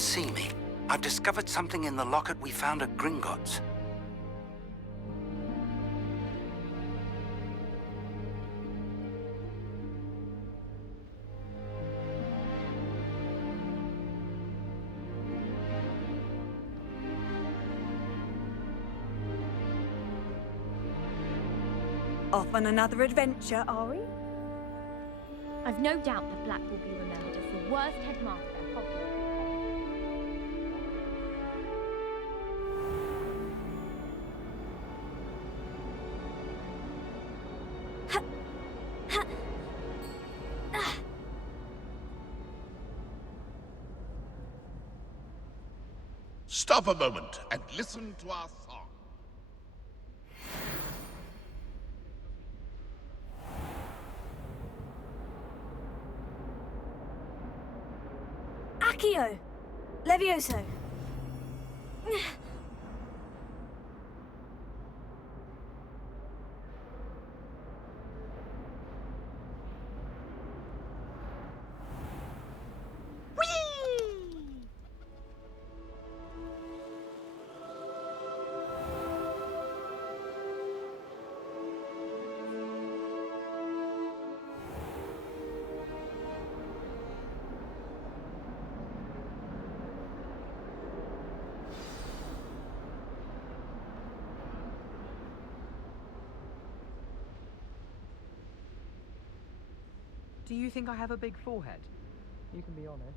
and see me. I've discovered something in the locket we found at Gringotts. Off on another adventure, are we? I've no doubt that Black will be remembered as the worst headmaster Hogwarts. Stop a moment and listen to our song. Accio! Levioso! Do you think I have a big forehead? You can be honest.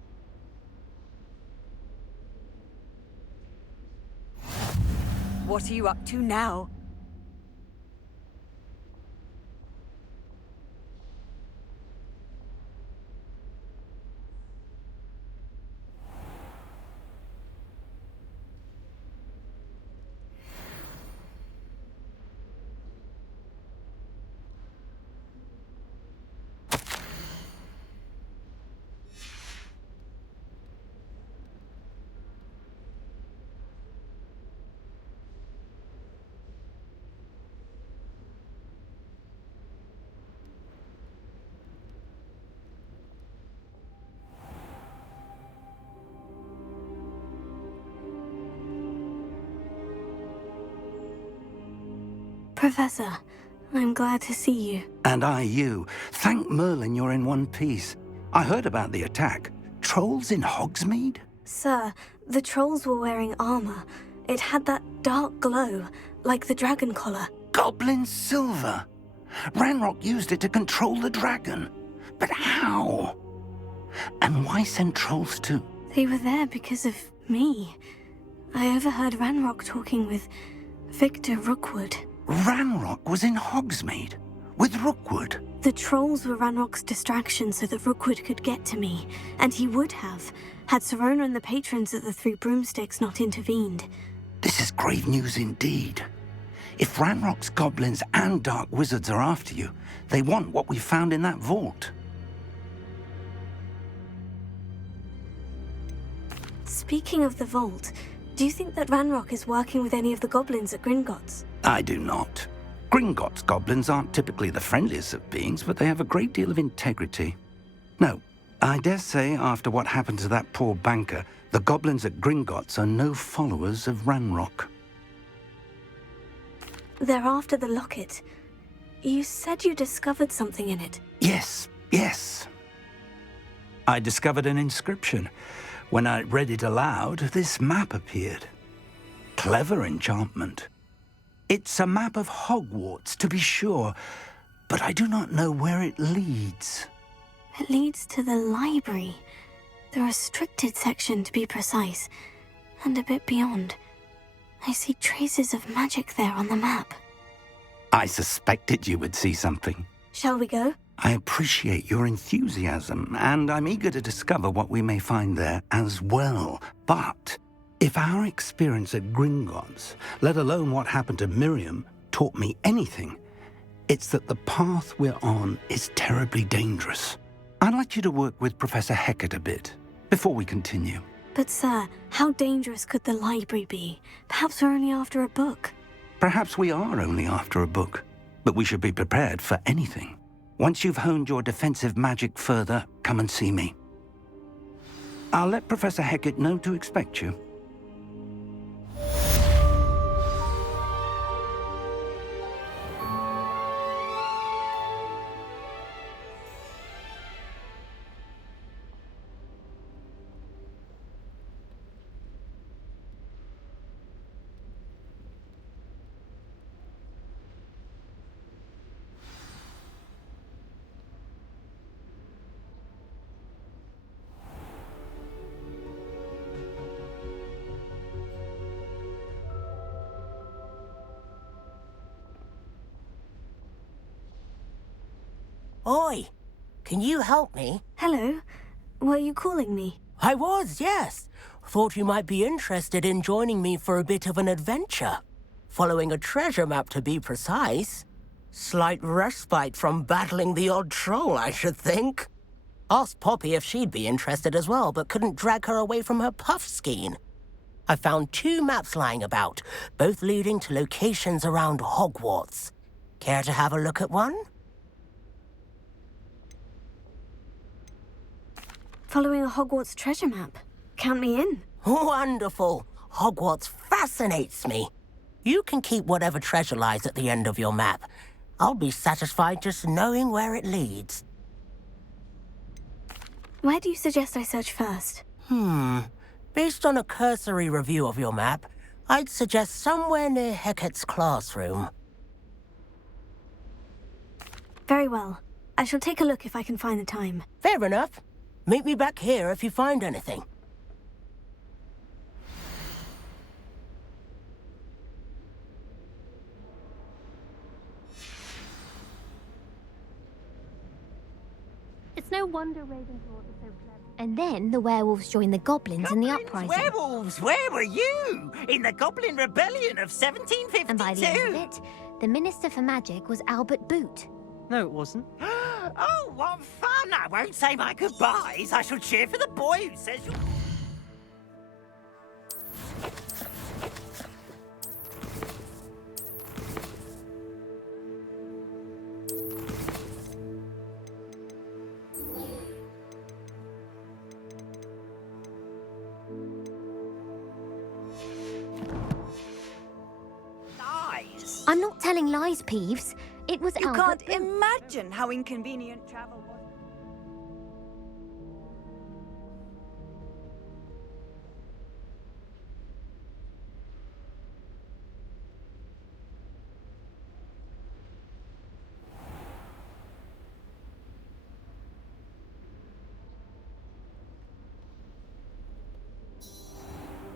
What are you up to now? Professor, I'm glad to see you. And I you. Thank Merlin you're in one piece. I heard about the attack. Trolls in Hogsmeade? Sir, the trolls were wearing armor. It had that dark glow, like the dragon collar. Goblin silver. Ranrock used it to control the dragon. But how? And why send trolls too? They were there because of me. I overheard Ranrock talking with Victor Rookwood. Ranrock was in Hogsmeade with Rookwood. The trolls were Ranrock's distraction so that Rookwood could get to me, and he would have, had Serona and the patrons at the Three Broomsticks not intervened. This is grave news indeed. If Ranrock's goblins and dark wizards are after you, they want what we found in that vault. Speaking of the vault, do you think that Ranrock is working with any of the goblins at Gringotts? I do not. Gringotts goblins aren't typically the friendliest of beings, but they have a great deal of integrity. No, I dare say after what happened to that poor banker, the goblins at Gringotts are no followers of Ranrock. They're after the locket. You said you discovered something in it. Yes. I discovered an inscription. When I read it aloud, this map appeared. Clever enchantment. It's a map of Hogwarts, to be sure, but I do not know where it leads. It leads to the library. The restricted section, to be precise, and a bit beyond. I see traces of magic there on the map. I suspected you would see something. Shall we go? I appreciate your enthusiasm, and I'm eager to discover what we may find there as well. But if our experience at Gringotts, let alone what happened to Miriam, taught me anything, it's that the path we're on is terribly dangerous. I'd like you to work with Professor Hecat a bit before we continue. But sir, how dangerous could the library be? Perhaps we're only after a book. Perhaps we are only after a book, but we should be prepared for anything. Once you've honed your defensive magic further, come and see me. I'll let Professor Hecat know to expect you. Oi! Can you help me? Hello. Were you calling me? I was, yes. Thought you might be interested in joining me for a bit of an adventure. Following a treasure map, to be precise. Slight respite from battling the odd troll, I should think. Asked Poppy if she'd be interested as well, but couldn't drag her away from her puff skein. I found 2 maps lying about, both leading to locations around Hogwarts. Care to have a look at one? Following a Hogwarts treasure map. Count me in. Wonderful. Hogwarts fascinates me. You can keep whatever treasure lies at the end of your map. I'll be satisfied just knowing where it leads. Where do you suggest I search first? Based on a cursory review of your map, I'd suggest somewhere near Hecat's classroom. Very well. I shall take a look if I can find the time. Fair enough. Meet me back here if you find anything. It's no wonder Ravenclaws are so clever. And then the werewolves joined the goblins in the uprising. Werewolves, where were you? In the Goblin Rebellion of 1752? And by the end of it, the Minister for Magic was Albert Boot. No, it wasn't. Oh, what fun! I won't say my goodbyes. I shall cheer for the boy who says you... Lies. I'm not telling lies, Peeves. It was You Albert can't Boot. imagine how inconvenient travel was.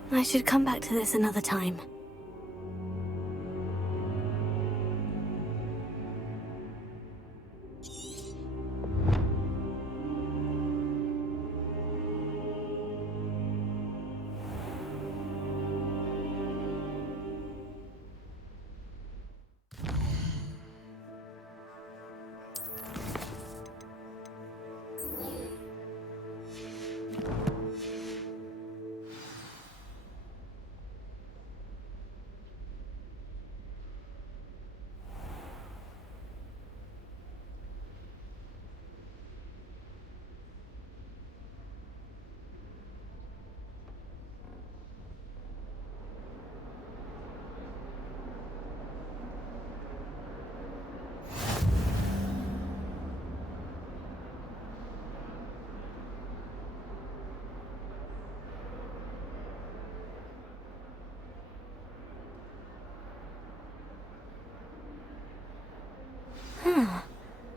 I should come back to this another time.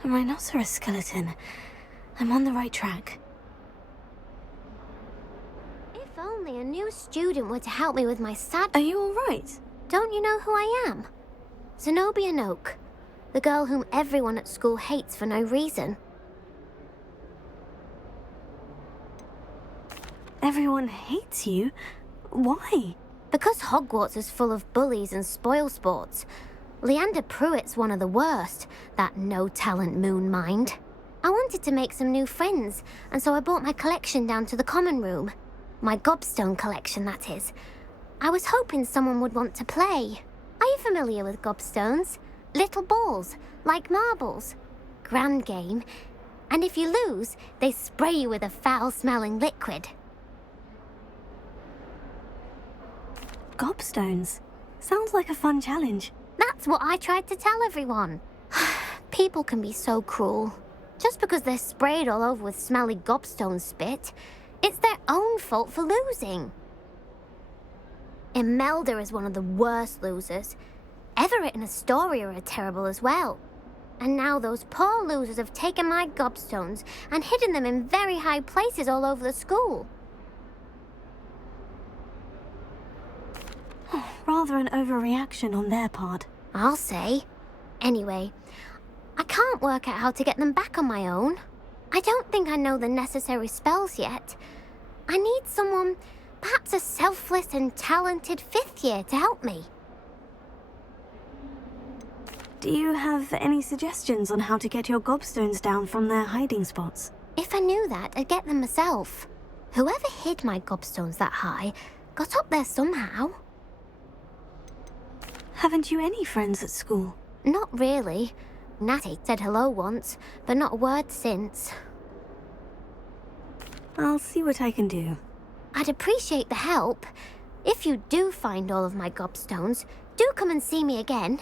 A rhinoceros skeleton. I'm on the right track. If only a new student were to help me with my sad... Are you all right? Don't you know who I am? Zenobia Noak, the girl whom everyone at school hates for no reason. Everyone hates you? Why? Because Hogwarts is full of bullies and spoilsports. Leander Pruitt's one of the worst, that no-talent moon mind. I wanted to make some new friends, and so I brought my collection down to the common room. My gobstone collection, that is. I was hoping someone would want to play. Are you familiar with gobstones? Little balls, like marbles. Grand game. And if you lose, they spray you with a foul-smelling liquid. gobstones. Sounds like a fun challenge. That's what I tried to tell everyone. People can be so cruel. Just because they're sprayed all over with smelly gobstone spit, it's their own fault for losing. Imelda is one of the worst losers. Everett and Astoria are terrible as well. And now those poor losers have taken my gobstones and hidden them in very high places all over the school. Rather an overreaction on their part. I'll say. Anyway, I can't work out how to get them back on my own. I don't think I know the necessary spells yet. I need someone, perhaps a selfless and talented 5th year to help me. Do you have any suggestions on how to get your gobstones down from their hiding spots? If I knew that, I'd get them myself. Whoever hid my gobstones that high got up there somehow. Haven't you any friends at school? Not really. Natty said hello once, but not a word since. I'll see what I can do. I'd appreciate the help. If you do find all of my gobstones, do come and see me again.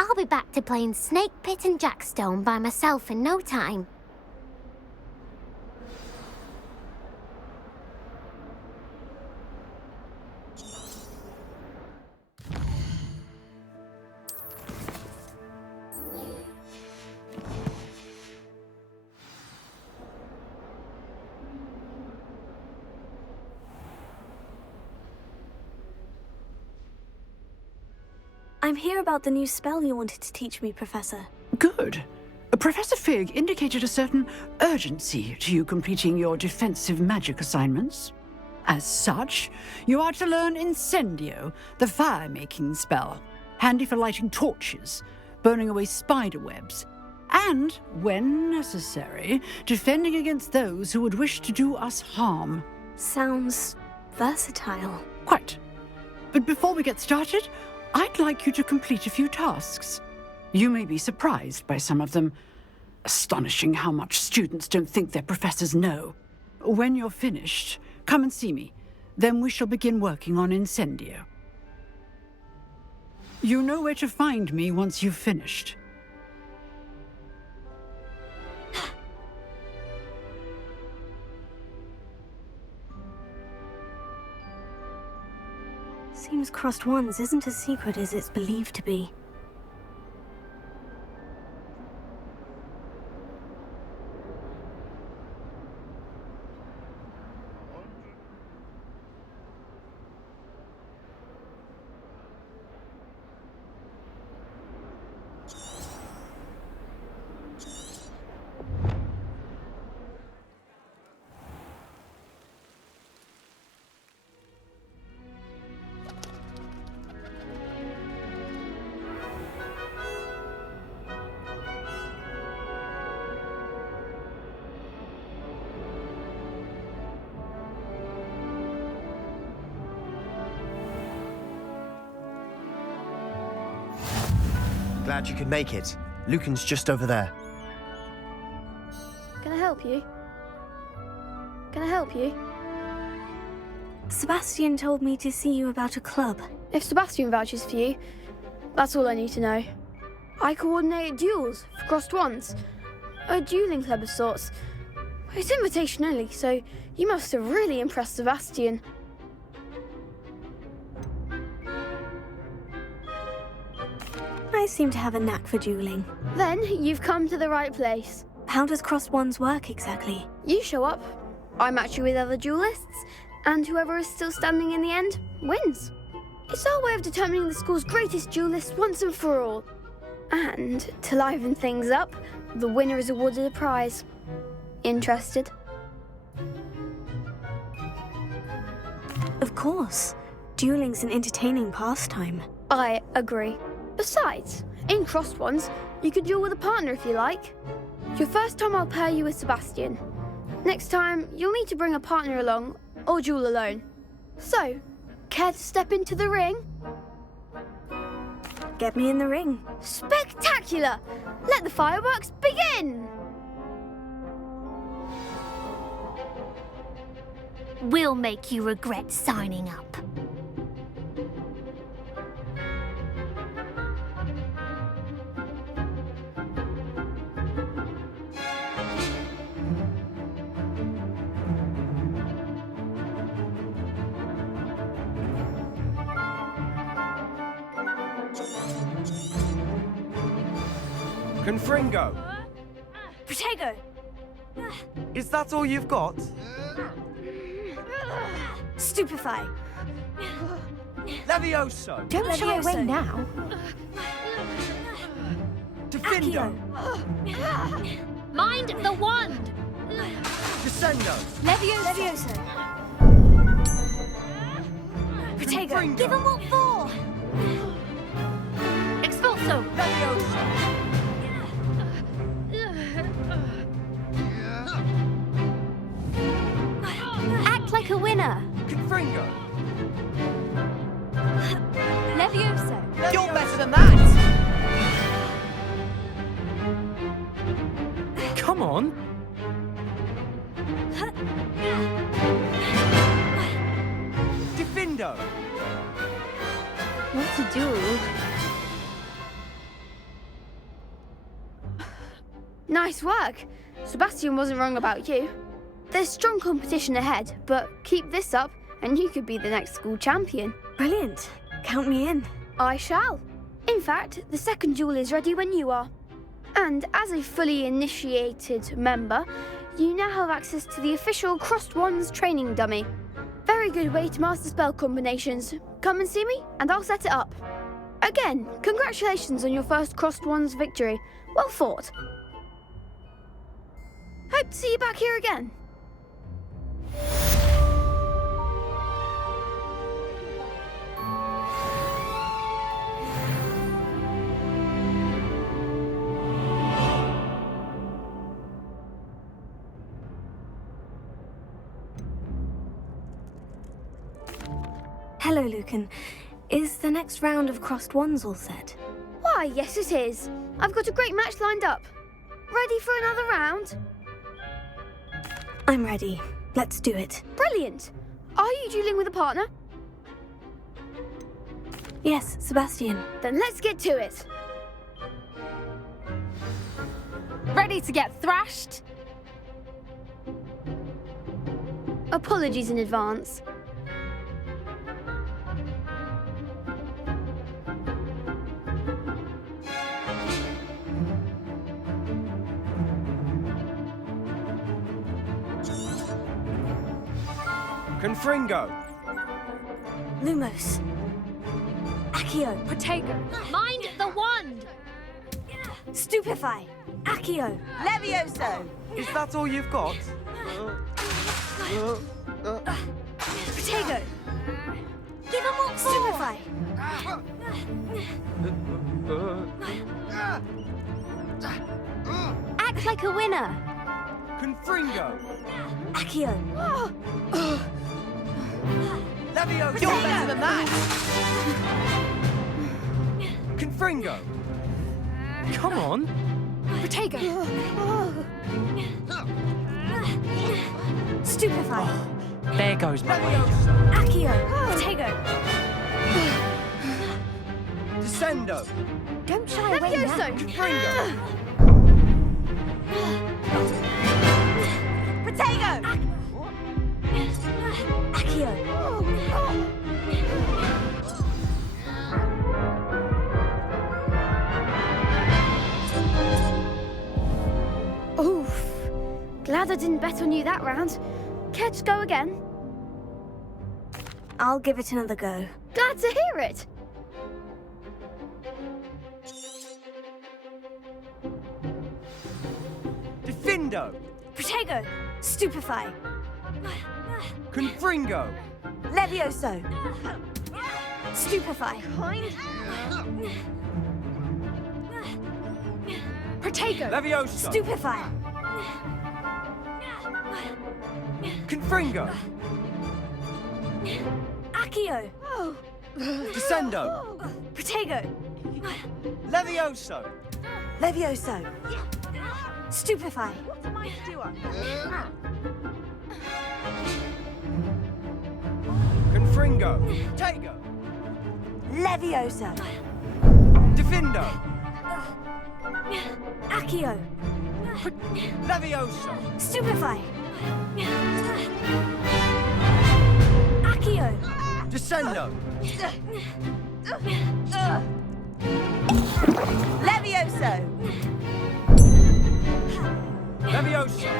I'll be back to playing Snake Pit and Jackstone by myself in no time. I'm here about the new spell you wanted to teach me, Professor. Good. Professor Fig indicated a certain urgency to you completing your defensive magic assignments. As such, you are to learn Incendio, the fire-making spell, handy for lighting torches, burning away spider webs, and, when necessary, defending against those who would wish to do us harm. Sounds versatile. Quite. But before we get started, I'd like you to complete a few tasks. You may be surprised by some of them. Astonishing how much students don't think their professors know. When you're finished, come and see me. Then we shall begin working on Incendio. You know where to find me once you've finished. Seems Crossed Wands isn't as secret as it's believed to be. Glad you could make it. Lucan's just over there. Can I help you? Can I help you? Sebastian told me to see you about a club. If Sebastian vouches for you, that's all I need to know. I coordinate duels for Crossed Wands. A dueling club of sorts. It's invitation only, so you must have really impressed Sebastian. I seem to have a knack for dueling. Then you've come to the right place. How does Crossed Wands work exactly? You show up, I match you with other duelists, and whoever is still standing in the end wins. It's our way of determining the school's greatest duelist once and for all. And to liven things up, the winner is awarded a prize. Interested? Of course. Dueling's an entertaining pastime. I agree. Besides, in Crossed Wands, you could duel with a partner if you like. Your first time I'll pair you with Sebastian. Next time, you'll need to bring a partner along, or duel alone. So, care to step into the ring? Get me in the ring. Spectacular! Let the fireworks begin! We'll make you regret signing up. Confringo! Protego! Is that all you've got? Stupefy! Levioso! Don't shy away Levioso. now. Diffindo! Mind the wand! Descendo! Levioso! Protego! Confringo. Give 'em what for! Expulso! Levioso! Act like a winner! Confringo! Levioso! You're better than that! Come on! Diffindo! What to do? Nice work. Sebastian wasn't wrong about you. There's strong competition ahead, but keep this up and you could be the next school champion. Brilliant. Count me in. I shall. In fact, the second duel is ready when you are. And as a fully initiated member, you now have access to the official Crossed Wands training dummy. Very good way to master spell combinations. Come and see me, and I'll set it up. Again, congratulations on your first Crossed Wands victory. Well fought. Hope to see you back here again. Hello, Lucan. Is the next round of Crossed Wands all set? Why, yes it is. I've got a great match lined up. Ready for another round? I'm ready. Let's do it. Brilliant. Are you dueling with a partner? Yes, Sebastian. Then let's get to it. Ready to get thrashed? Apologies in advance. Confringo! Lumos. Accio. Protego! Mind the wand! Stupefy. Accio. Levioso! Is that all you've got? Protego. Give 'em what for! Stupefy. Act like a winner! Confringo! Accio. Levioso! You're better than that! Confringo! Come on! Protego! Stupefy. There goes my Accio. Protego. Descendo! Don't shy away now. Levioso! Confringo! Protego! Accio. Oof. Glad I didn't bet on you that round. Care to go again? I'll give it another go. Glad to hear it. Diffindo! Protego. Stupefy. Confringo! Levioso. Stupefy. Protego! Levioso! Stupefy. Confringo! Accio. Descendo! Protego. Levioso! Levioso. Stupefy. Confringo! Tego! Levioso. Diffindo! Accio. Levioso! Stupefy. Accio. Descendo! Levioso! Leviosa!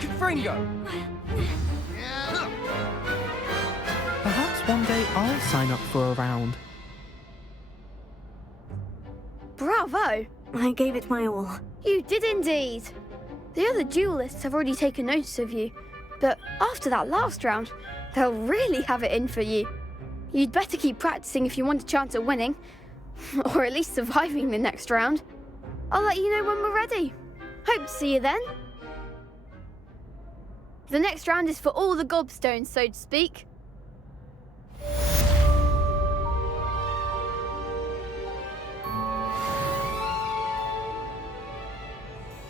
Confringo! Perhaps one day I'll sign up for a round. Bravo! I gave it my all. You did indeed. The other duelists have already taken notice of you, but after that last round, they'll really have it in for you. You'd better keep practicing if you want a chance at winning, or at least surviving the next round. I'll let you know when we're ready. Hope to see you then. The next round is for all the gobstones, so to speak.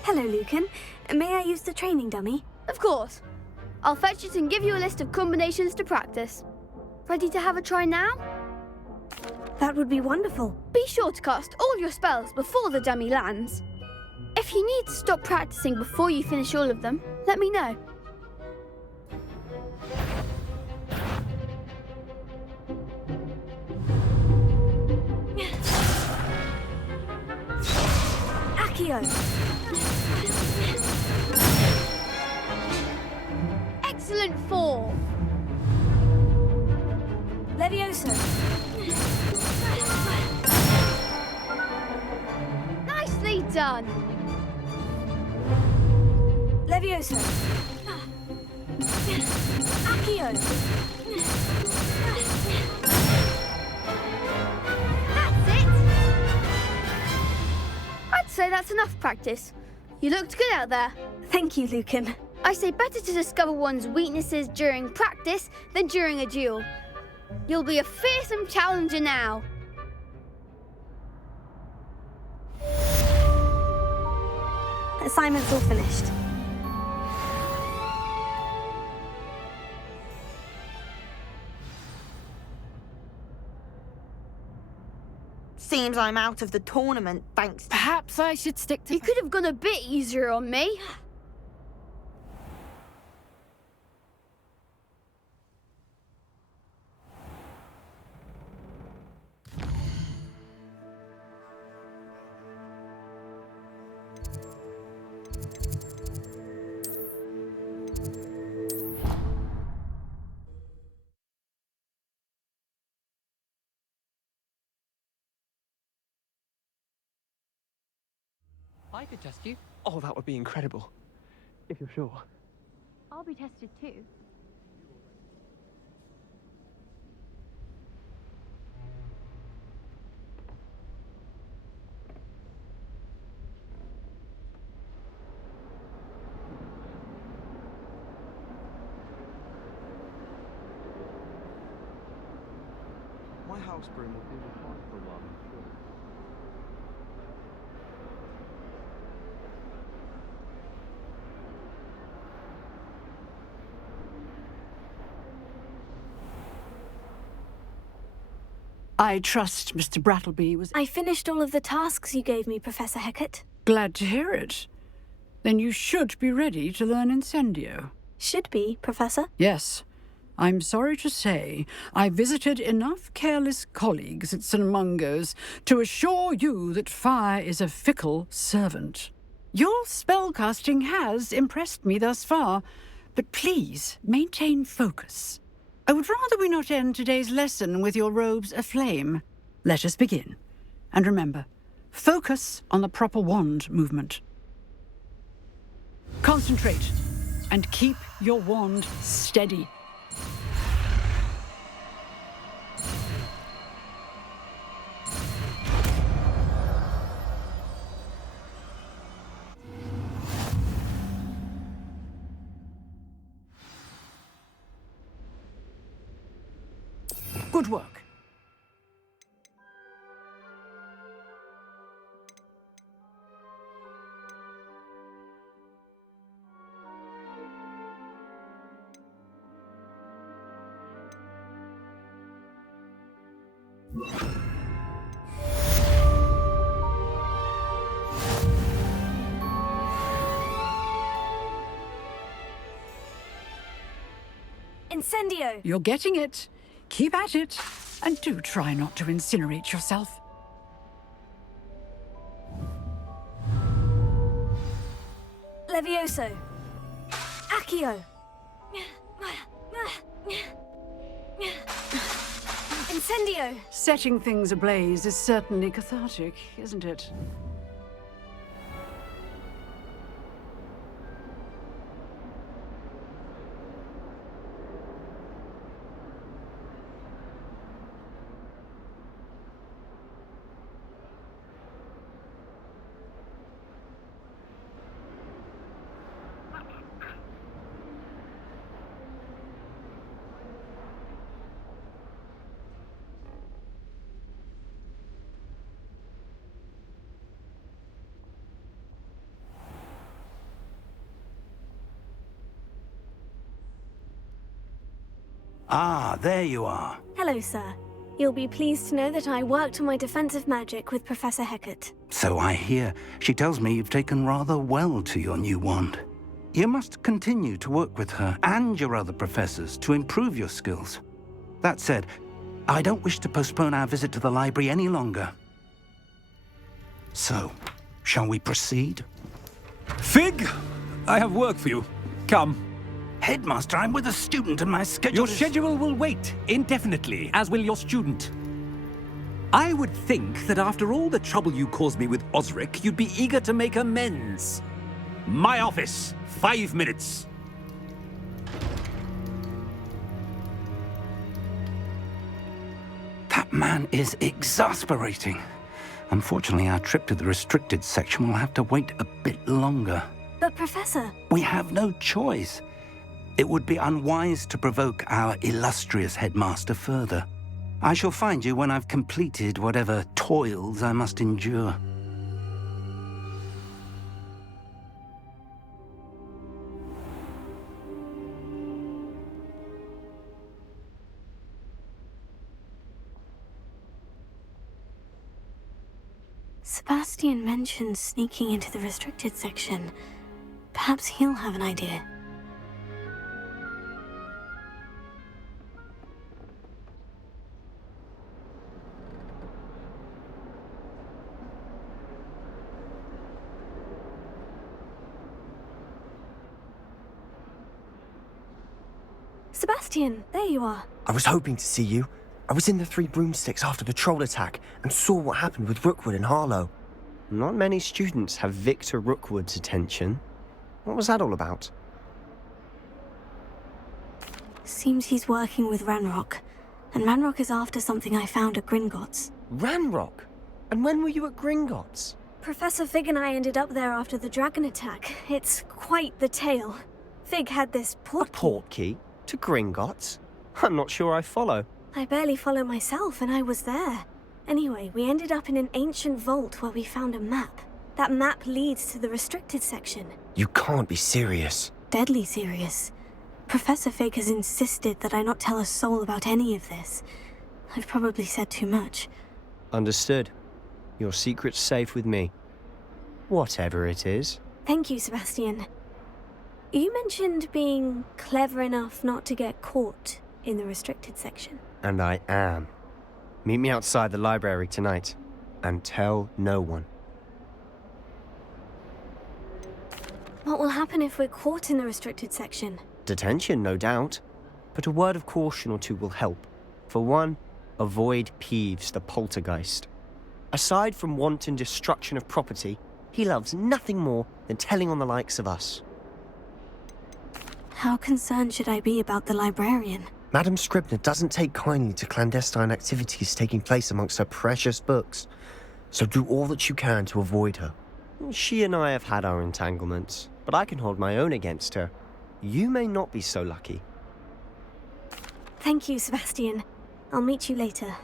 Hello, Lucan. May I use the training dummy? Of course. I'll fetch it and give you a list of combinations to practice. Ready to have a try now? That would be wonderful. Be sure to cast all your spells before the dummy lands. If you need to stop practicing before you finish all of them, let me know. Accio! Excellent form! Levioso! Nicely done! Levioso! Accio! That's it! I'd say that's enough practice. You looked good out there. Thank you, Lucan. I say better to discover one's weaknesses during practice than during a duel. You'll be a fearsome challenger now. Assignment's all finished. Seems I'm out of the tournament, thanks. Perhaps I should stick to... You could have gone a bit easier on me. I could test you. Oh, that would be incredible. If you're sure. I'll be tested too. My house broom will be required for a while, I'm sure. I trust Mr. Brattleby was... I finished all of the tasks you gave me, Professor Hecat. Glad to hear it. Then you should be ready to learn Incendio. Should be, Professor. Yes. I'm sorry to say, I visited enough careless colleagues at St. Mungo's to assure you that fire is a fickle servant. Your spellcasting has impressed me thus far, but please maintain focus. I would rather we not end today's lesson with your robes aflame. Let us begin. And remember, focus on the proper wand movement. Concentrate and keep your wand steady. Good work. Incendio! You're getting it. Keep at it, and do try not to incinerate yourself. Levioso. Accio. Incendio. Setting things ablaze is certainly cathartic, isn't it? Ah, there you are. Hello, sir. You'll be pleased to know that I worked on my defensive magic with Professor Hecat. So I hear. She tells me you've taken rather well to your new wand. You must continue to work with her and your other professors to improve your skills. That said, I don't wish to postpone our visit to the library any longer. So, shall we proceed? Fig! I have work for you. Come. Headmaster, I'm with a student and my schedule Your is... schedule will wait indefinitely, as will your student. I would think that after all the trouble you caused me with Osric, you'd be eager to make amends. My office, 5 minutes. That man is exasperating. Unfortunately, our trip to the restricted section will have to wait a bit longer. But, Professor... We have no choice. It would be unwise to provoke our illustrious headmaster further. I shall find you when I've completed whatever toils I must endure. Sebastian mentioned sneaking into the restricted section. Perhaps he'll have an idea. Sebastian, there you are. I was hoping to see you. I was in the Three Broomsticks after the troll attack and saw what happened with Rookwood and Harlow. Not many students have Victor Rookwood's attention. What was that all about? Seems he's working with Ranrock. And Ranrock is after something I found at Gringotts. Ranrock? And when were you at Gringotts? Professor Fig and I ended up there after the dragon attack. It's quite the tale. Fig had this portkey. A portkey? To Gringotts? I'm not sure I follow. I barely follow myself, and I was there. Anyway, we ended up in an ancient vault where we found a map. That map leads to the restricted section. You can't be serious. Deadly serious. Professor Fig has insisted that I not tell a soul about any of this. I've probably said too much. Understood. Your secret's safe with me. Whatever it is. Thank you, Sebastian. You mentioned being clever enough not to get caught in the restricted section. And I am. Meet me outside the library tonight. And tell no one. What will happen if we're caught in the restricted section? Detention, no doubt. But a word of caution or two will help. For one, avoid Peeves the poltergeist. Aside from wanton destruction of property, he loves nothing more than telling on the likes of us. How concerned should I be about the librarian? Madame Scribner doesn't take kindly to clandestine activities taking place amongst her precious books, so do all that you can to avoid her. She and I have had our entanglements, but I can hold my own against her. You may not be so lucky. Thank you, Sebastian. I'll meet you later.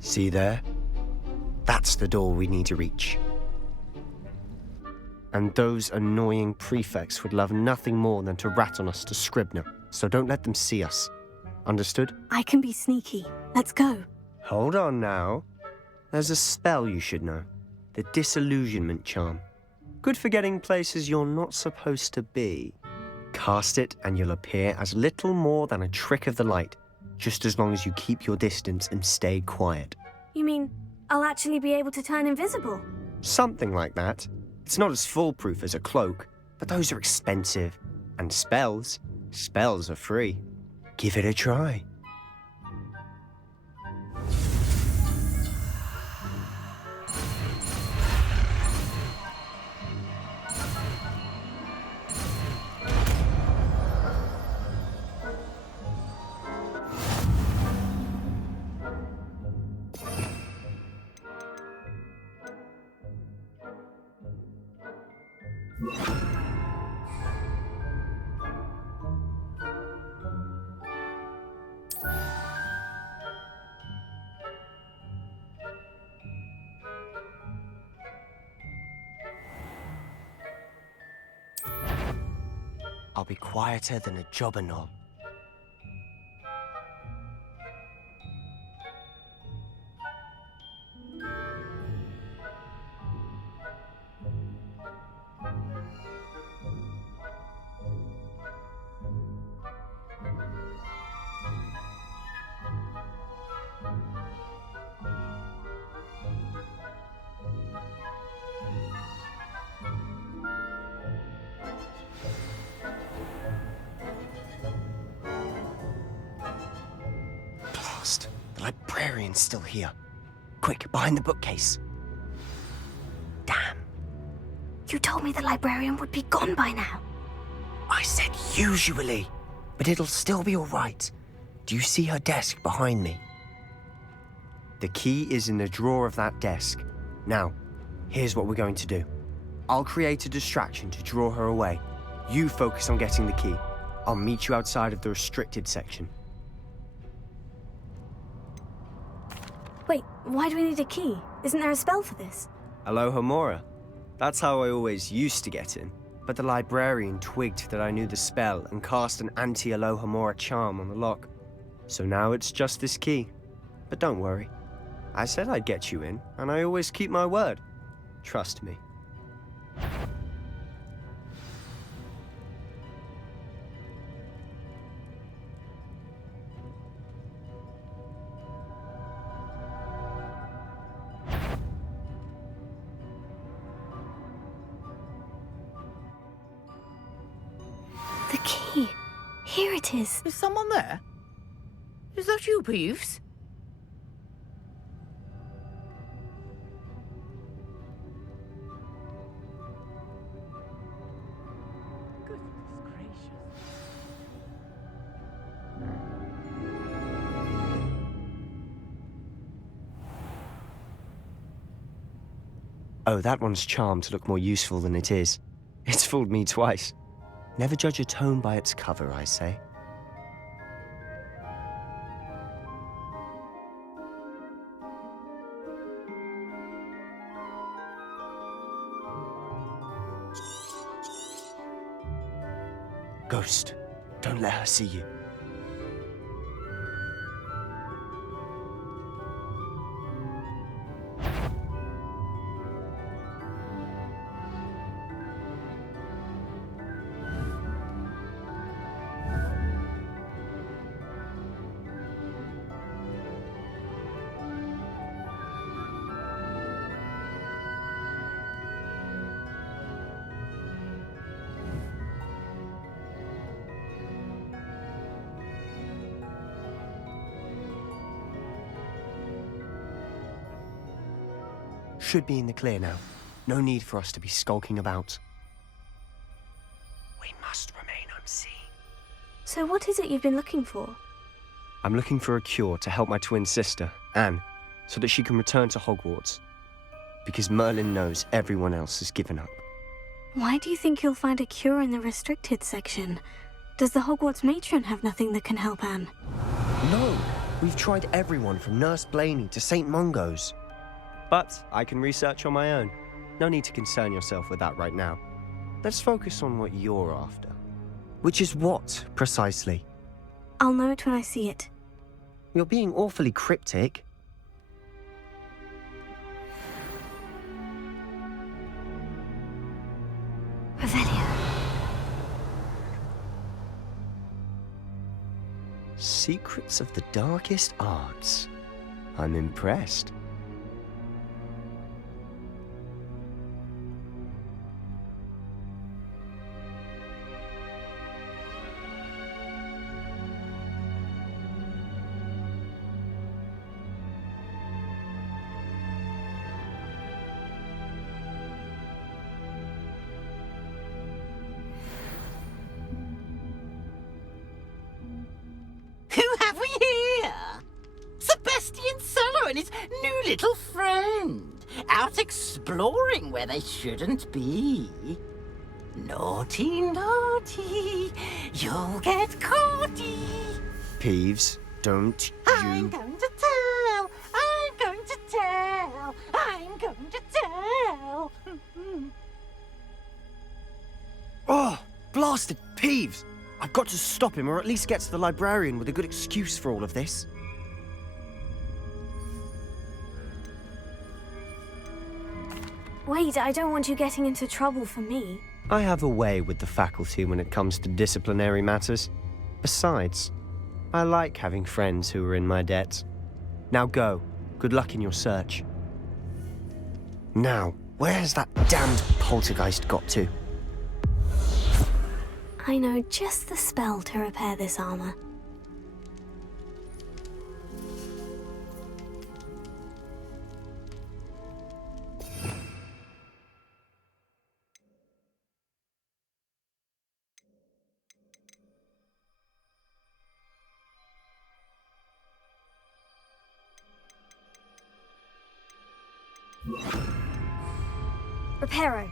See there? That's the door we need to reach. And those annoying prefects would love nothing more than to rat on us to Scribner. so don't let them see us. Understood? I can be sneaky. Let's go. Hold on now. There's a spell you should know. The Disillusionment Charm. Good for getting places you're not supposed to be. Cast it and you'll appear as little more than a trick of the light, just as long as you keep your distance and stay quiet. You mean I'll actually be able to turn invisible? Something like that. It's not as foolproof as a cloak, but those are expensive. And spells are free. Give it a try. I'll be quieter than a jobberknoll. The librarian's still here. Quick, behind the bookcase. Damn. You told me the librarian would be gone by now. I said usually, but it'll still be all right. Do you see her desk behind me? The key is in the drawer of that desk. Now, here's what we're going to do. I'll create a distraction to draw her away. You focus on getting the key. I'll meet you outside of the restricted section. Wait, why do we need a key? Isn't there a spell for this? Alohomora. That's how I always used to get in. But the librarian twigged that I knew the spell and cast an anti-Alohomora charm on the lock. So now it's just this key. But don't worry. I said I'd get you in, and I always keep my word. Trust me. The key. Here it is. Is someone there? Is that you, Peeves? Oh, that one's charmed to look more useful than it is. It's fooled me twice. Never judge a tome by its cover, I say. Ghost, don't let her see you. Should be in the clear now. No need for us to be skulking about. We must remain unseen. So what is it you've been looking for? I'm looking for a cure to help my twin sister, Anne, so that she can return to Hogwarts. Because Merlin knows everyone else has given up. Why do you think you'll find a cure in the restricted section? Does the Hogwarts matron have nothing that can help Anne? No, we've tried everyone from Nurse Blaney to St. Mungo's. But I can research on my own. No need to concern yourself with that right now. Let's focus on what you're after. Which is what, precisely? I'll know it when I see it. You're being awfully cryptic. Revelio. Secrets of the darkest arts. I'm impressed. Who have we here? Sebastian Solo and his new little friend, out exploring where they shouldn't be. Naughty, naughty, you'll get caughty. Peeves, don't I'm you... going to tell, I'm going to tell, I'm going to tell. Oh, blasted Peeves! I've got to stop him, or at least get to the librarian with a good excuse for all of this. Wait, I don't want you getting into trouble for me. I have a way with the faculty when it comes to disciplinary matters. Besides, I like having friends who are in my debt. Now go. Good luck in your search. Now, where's that damned poltergeist got to? I know just the spell to repair this armor. Reparo.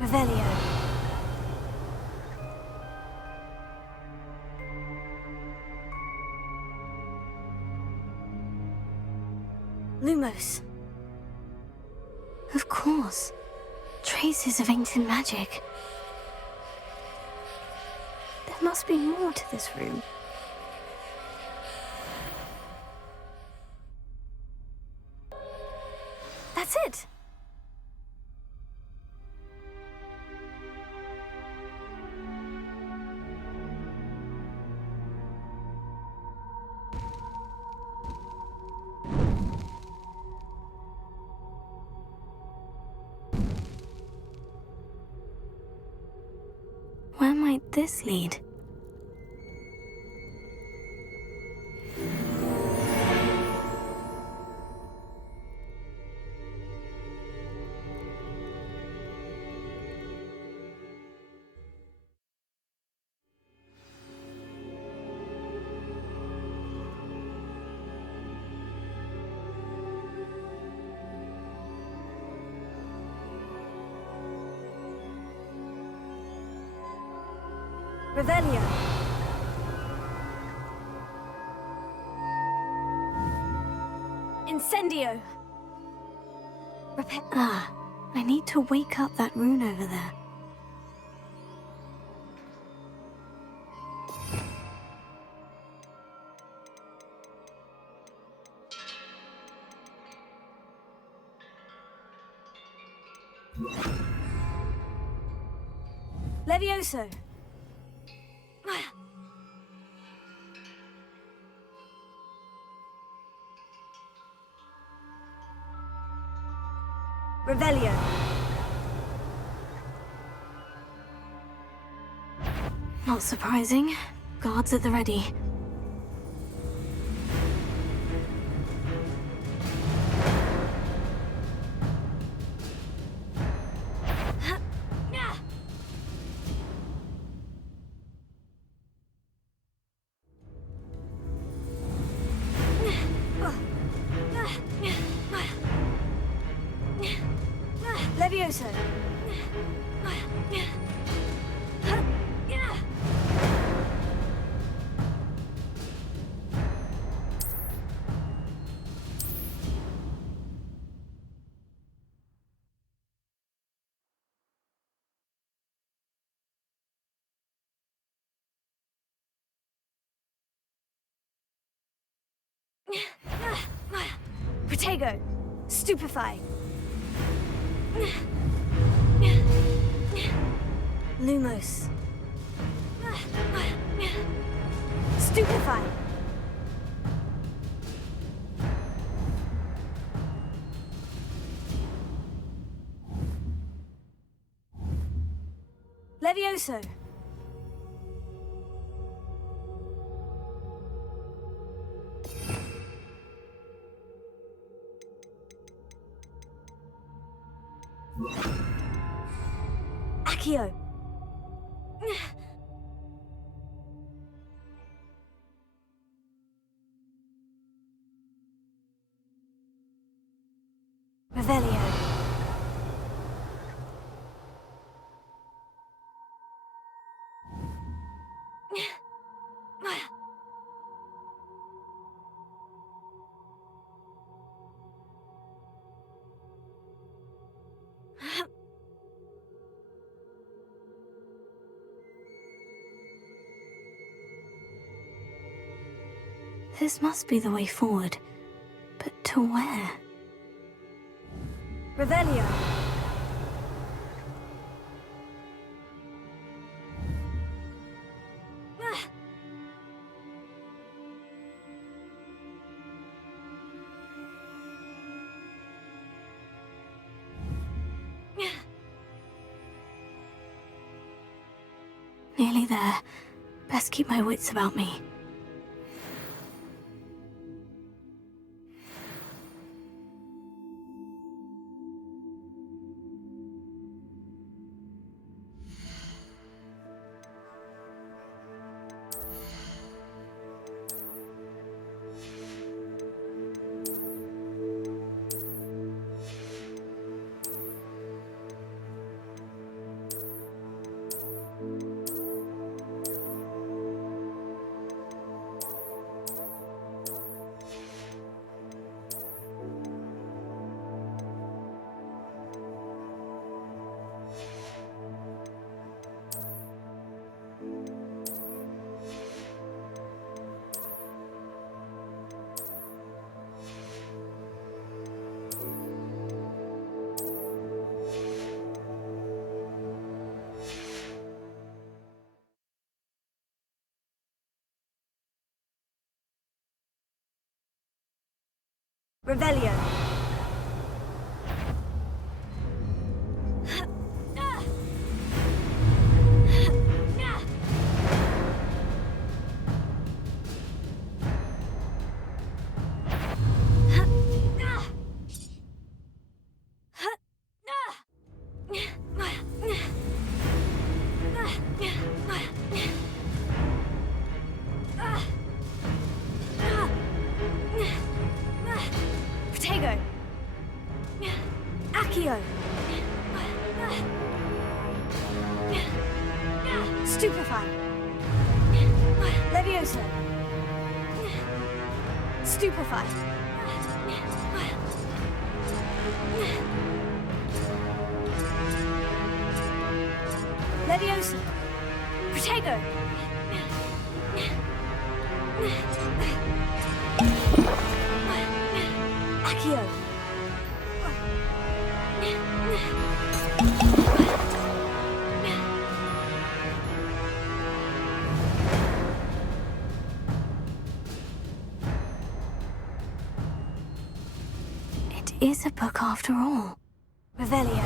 Revelio. Lumos. Of course. Traces of ancient magic. There must be more to this room. That's it. Where might this lead? Revelio. Incendio. I need to wake up that rune over there. Levioso. Revelio. Not surprising. Guards at the ready. Levioso. Protego. Stupefy. Lumos. Stupefy. Levioso. Accio. Revelio. This must be the way forward. But to where? Revelio. Nearly there. Best keep my wits about me. Revelio. Protego. Accio. Stupefy. Levioso. Stupefy. Levioso. Protego. Accio. It is a book after all. Revelio.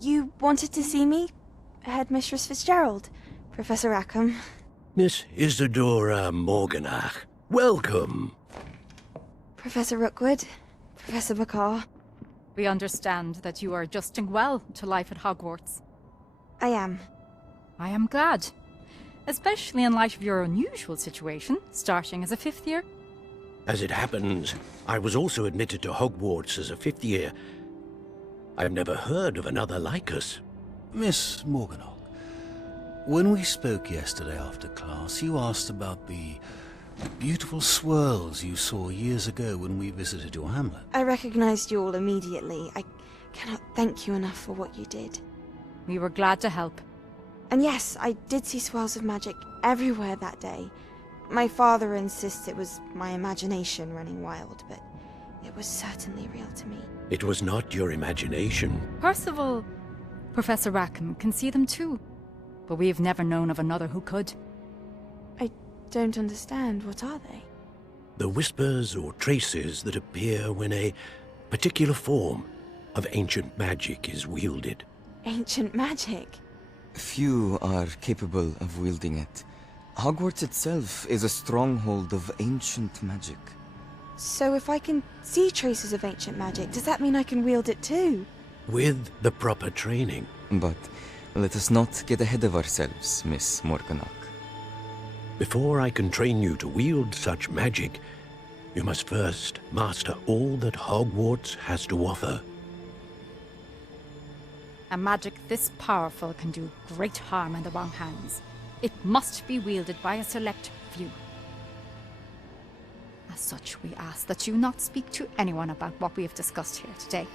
You wanted to see me? Headmistress Fitzgerald, Professor Rackham. Miss Isadora Morganach, welcome. Professor Rookwood, Professor McCaw. We understand that you are adjusting well to life at Hogwarts. I am. I am glad. Especially in light of your unusual situation, starting as a 5th year. As it happens, I was also admitted to Hogwarts as a 5th year. I've never heard of another like us. Miss Morganach, when we spoke yesterday after class, you asked about the beautiful swirls you saw years ago when we visited your hamlet. I recognized you all immediately. I cannot thank you enough for what you did. We were glad to help. And yes, I did see swirls of magic everywhere that day. My father insists it was my imagination running wild, but it was certainly real to me. It was not your imagination. Percival, Professor Rackham can see them too. But we have never known of another who could. I don't understand. What are they? The whispers or traces that appear when a particular form of ancient magic is wielded. Ancient magic? Few are capable of wielding it. Hogwarts itself is a stronghold of ancient magic. So if I can see traces of ancient magic, does that mean I can wield it too? With the proper training. But let us not get ahead of ourselves, Miss Morganach. Before I can train you to wield such magic, you must first master all that Hogwarts has to offer. A magic this powerful can do great harm in the wrong hands. It must be wielded by a select few. As such, we ask that you not speak to anyone about what we have discussed here today.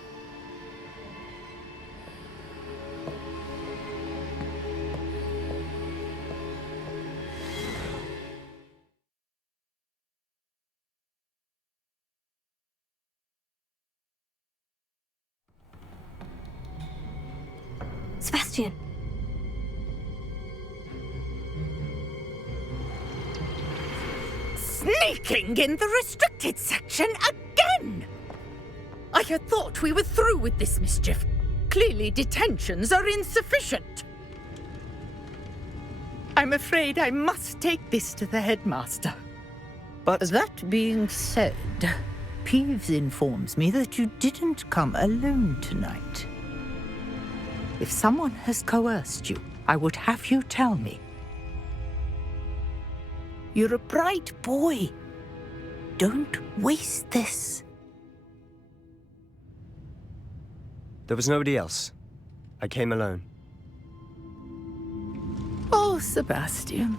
Sebastian! Sneaking in the restricted section again! I had thought we were through with this mischief. Clearly detentions are insufficient. I'm afraid I must take this to the headmaster. But that being said, Peeves informs me that you didn't come alone tonight. If someone has coerced you, I would have you tell me. You're a bright boy. Don't waste this. There was nobody else. I came alone. Oh, Sebastian.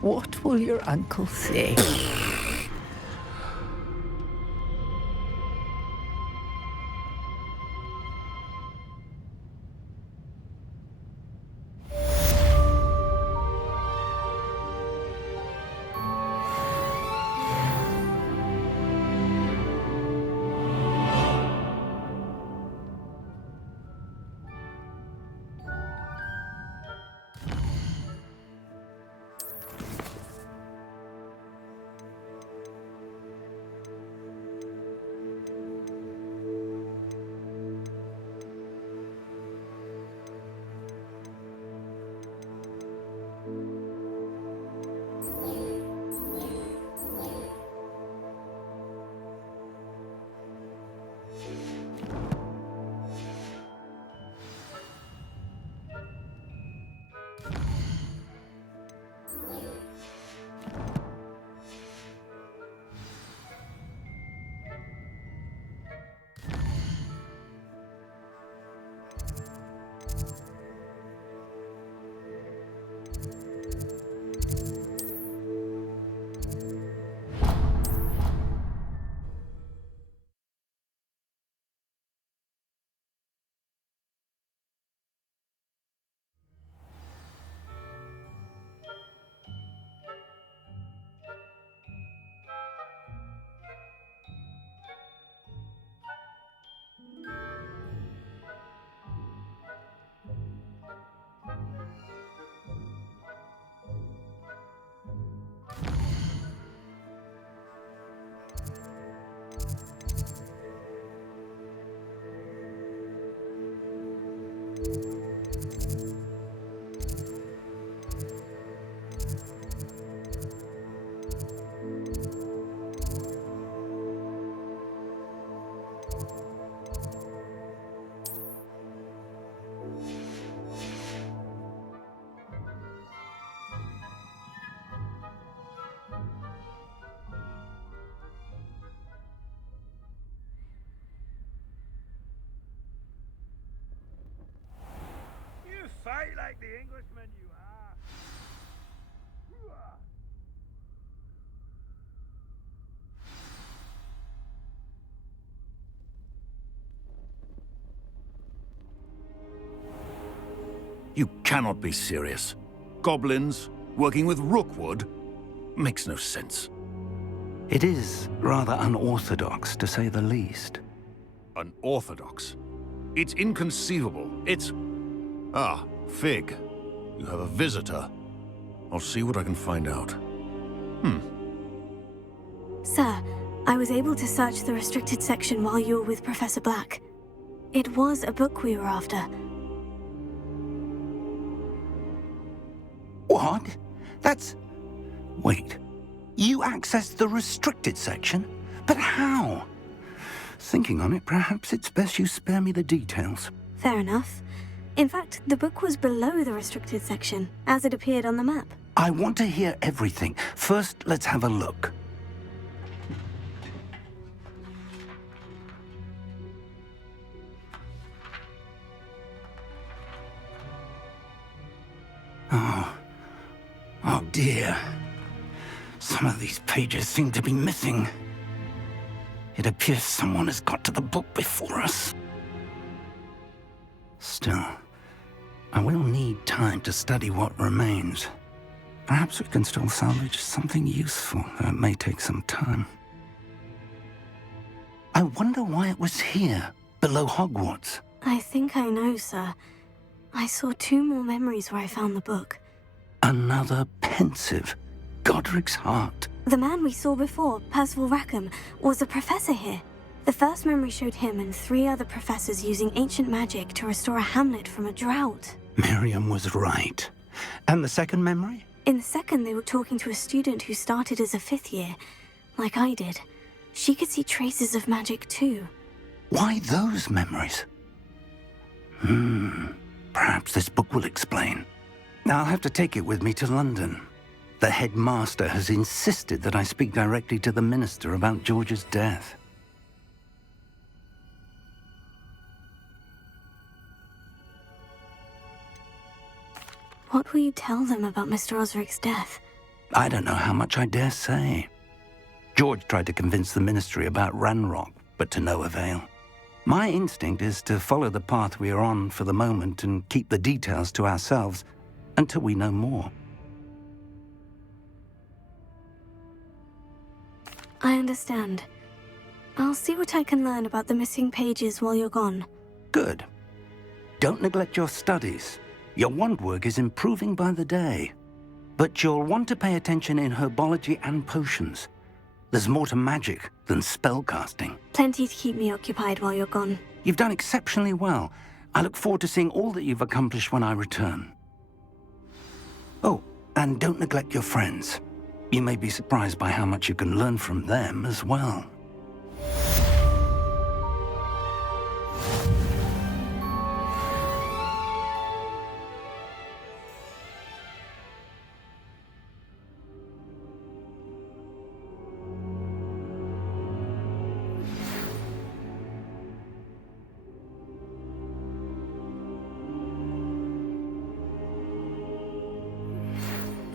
What will your uncle say? You fight like the Englishman you are. You cannot be serious. Goblins working with Rookwood makes no sense. It is rather unorthodox, to say the least. Unorthodox? It's inconceivable. It's... Ah, Fig. You have a visitor. I'll see what I can find out. Sir, I was able to search the restricted section while you were with Professor Black. It was a book we were after. What? That's... Wait. You accessed the restricted section? But how? Thinking on it, perhaps it's best you spare me the details. Fair enough. In fact, the book was below the restricted section, as it appeared on the map. I want to hear everything. First, let's have a look. Oh dear. Some of these pages seem to be missing. It appears someone has got to the book before us. Still, I will need time to study what remains. Perhaps we can still salvage something useful, though it may take some time. I wonder why it was here, below Hogwarts. I think I know, sir. I saw 2 more memories where I found the book. Another pensive. Godric's heart. The man we saw before, Percival Rackham, was a professor here. The first memory showed him and 3 other professors using ancient magic to restore a hamlet from a drought. Miriam was right. And the second memory? In the second, they were talking to a student who started as a 5th year, like I did. She could see traces of magic too. Why those memories? Perhaps this book will explain. I'll have to take it with me to London. The headmaster has insisted that I speak directly to the minister about George's death. What will you tell them about Mr. Osric's death? I don't know how much I dare say. George tried to convince the ministry about Ranrock, but to no avail. My instinct is to follow the path we are on for the moment and keep the details to ourselves until we know more. I understand. I'll see what I can learn about the missing pages while you're gone. Good. Don't neglect your studies. Your wand work is improving by the day. But you'll want to pay attention in herbology and potions. There's more to magic than spellcasting. Plenty to keep me occupied while you're gone. You've done exceptionally well. I look forward to seeing all that you've accomplished when I return. Oh, and don't neglect your friends. You may be surprised by how much you can learn from them as well.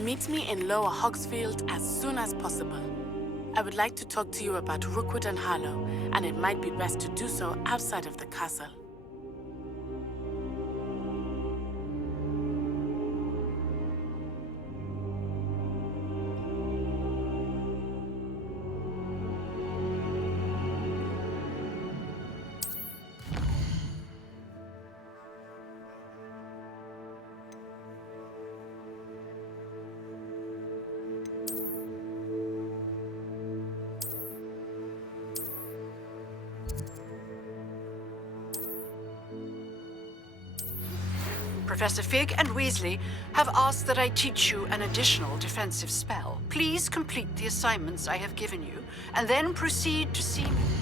Meet me in Lower Hogsfield as soon as possible. I would like to talk to you about Rookwood and Harlow, and it might be best to do so outside of the castle. Professor Fig and Weasley have asked that I teach you an additional defensive spell. Please complete the assignments I have given you, and then proceed to see me.